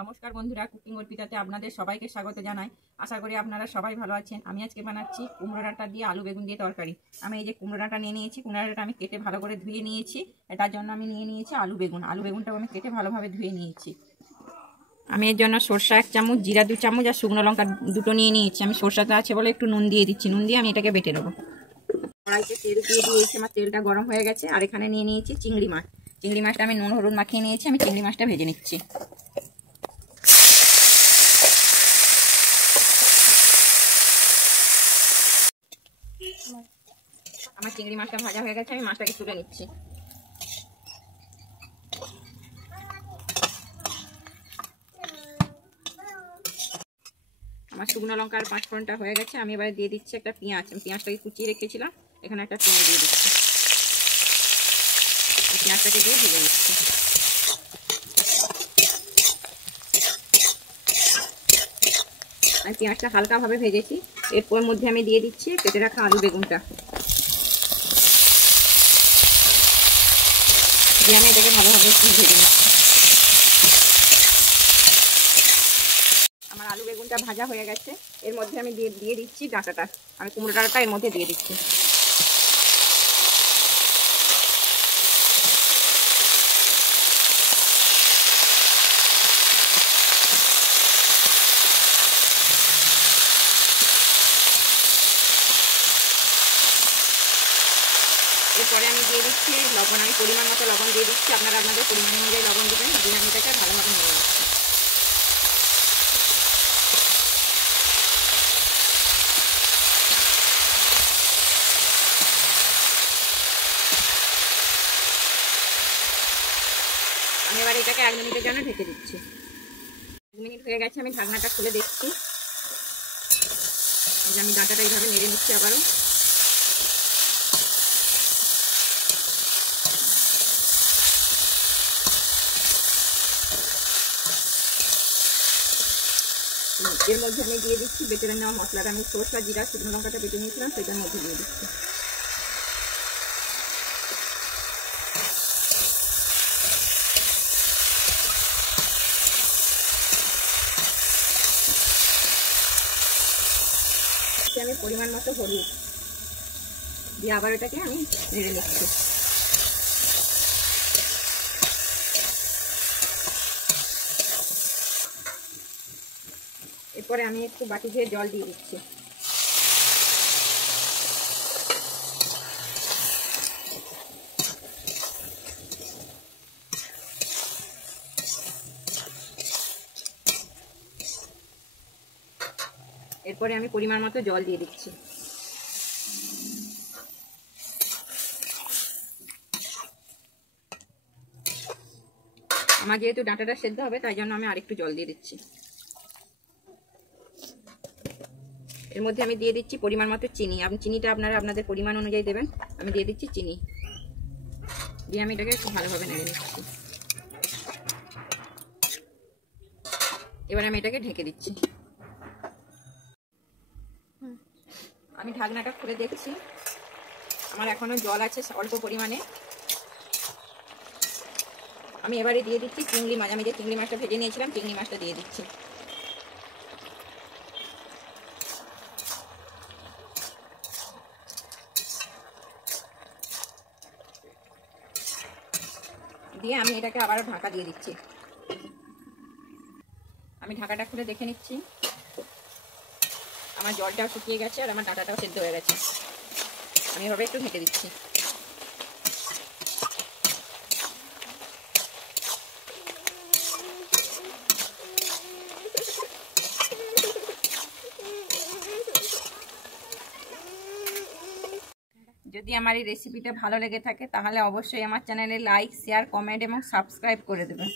নমস্কার বন্ধুরা, কুকিং অর্পিতাতে আপনাদের সবাইকে স্বাগত জানাই। আশা করি আপনারা সবাই ভালো আছেন। আমি আজকে বানাচ্ছি কুমড়ো ডাঁটা দিয়ে আলু বেগুন দিয়ে তরকারি। আমি এই যে কুমড়ো ডাঁটা নিয়ে নিয়েছি, কুমড়ো ডাঁটা আমি কেটে ভালো করে ধুয়ে নিয়েছি। এটার জন্য আমি নিয়ে নিয়েছি আলু বেগুনটাও আমি কেটে ভালোভাবে ধুয়ে নিয়েছি। আমি এর জন্য সরষা 1 চামচ, জিরা 2 চামচ আর শুকনো লঙ্কা 2টো নিয়ে নিয়েছি। আমি সরষাটা আছে বলে একটু নুন দিয়ে দিচ্ছি। নুন দিয়ে আমি এটাকে বেটে নেবো। কড়াইতে তেল দিয়ে দিয়েছি, আমার তেলটা গরম হয়ে গেছে। আর এখানে নিয়ে নিয়েছি চিংড়ি মাছ। চিংড়ি মাছটা আমি নুন হলুদ মাখিয়ে নিয়েছি। আমি চিংড়ি মাছটা ভেজে নিচ্ছি। আমার চিংড়ি মাছটা ভাজা হয়ে গেছে, আমি মাছটাকে তুলে নিচ্ছি। আমার শুকনো লঙ্কা আর 5 ফোড়নটা হয়ে গেছে। আমি এবারে দিয়ে দিচ্ছি একটা পেঁয়াজ। আমি পেঁয়াজটাকে কুচিয়ে রেখেছিলাম, এখানে একটা পেঁয়াজ দিয়ে দিচ্ছি। পেঁয়াজটাকে দিয়ে ভেজে নিচ্ছি। আমি পেঁয়াজটা হালকাভাবে ভেজেছি। এরপর মধ্যে আমি দিয়ে দিচ্ছি কেটে রাখা আলু বেগুনটা। দিয়ে আমি এটাকে ভালোভাবে একটু ভেজে নিচ্ছি। আমার আলু বেগুনটা ভাজা হয়ে গেছে। এর মধ্যে আমি দিয়ে দিচ্ছি ডাঁটাটা। আমি কুমড়ো ডাঁটাটা এর মধ্যে দিয়ে দিচ্ছি। এরপরে আমি দিয়ে দিচ্ছি লবণ। আমি পরিমাণ মতো লবণ দিয়ে দিচ্ছি। আপনারা আপনাদের পরিমাণ অনুযায়ী লবণ দেবেন। দিয়ে আমি এটাকে ভালোভাবে নিয়ে নিচ্ছি। আমি এবার এটাকে 1 মিনিটের জন্য ঢেকে দিচ্ছি। 1 মিনিট হয়ে গেছে, আমি ঢাকনাটা খুলে দেখছি। আমি ডাঁটাটা এইভাবে নেড়ে নিচ্ছি আবারও। এর মধ্যে আমি দিয়ে দিচ্ছি বেটে নেওয়া মশলাটা। আমি সরষা জিরা শুকনো লঙ্কাটা বেটে নিয়েছিলাম, সেটার মধ্যে দিয়ে দিচ্ছি। আমি পরিমাণ মতো হলুদ দিয়ে আবার এটাকে আমি নেড়ে নিচ্ছি। এরপরে আমি একটু বাটি ধুয়ে জল দিয়ে দিচ্ছি। এরপরে আমি পরিমাণ মতো জল দিয়ে দিচ্ছি। আমার যেহেতু ডাঁটাটা সেদ্ধ হবে, তাই জন্য আমি আরেকটু জল দিয়ে দিচ্ছি। এর মধ্যে আমি দিয়ে দিচ্ছি পরিমাণ মতো চিনি। চিনিটা আপনারা আপনাদের পরিমাণ অনুযায়ী দেবেন। আমি দিয়ে দিচ্ছি চিনি। দিয়ে আমি এটাকে একটু ভালোভাবে নেড়ে নিচ্ছি। এবার আমি এটাকে ঢেকে দিচ্ছি। আমি ঢাকনাটা খুলে দেখছি, আমার এখনো জল আছে অল্প পরিমাণে। আমি এবারে দিয়ে দিচ্ছি চিংড়ি মাছ। আমি যে চিংড়ি মাছটা ভেজে নিয়েছিলাম, চিংড়ি মাছটা দিয়ে দিচ্ছি। দিয়ে আমি এটাকে আবারও ঢাকা দিয়ে দিচ্ছি। আমি ঢাকাটা খুলে দেখে নিচ্ছি, আমার জলটাও শুকিয়ে গেছে আর আমার ডাঁটাটাও সেদ্ধ হয়ে গেছে। আমি এভাবে একটু ঢেকে দিচ্ছি। যদি আমার এই রেসিপিটা ভালো লেগে থাকে তাহলে অবশ্যই আমার চ্যানেলে লাইক, শেয়ার, কমেন্ট এবং সাবস্ক্রাইব করে দেবেন।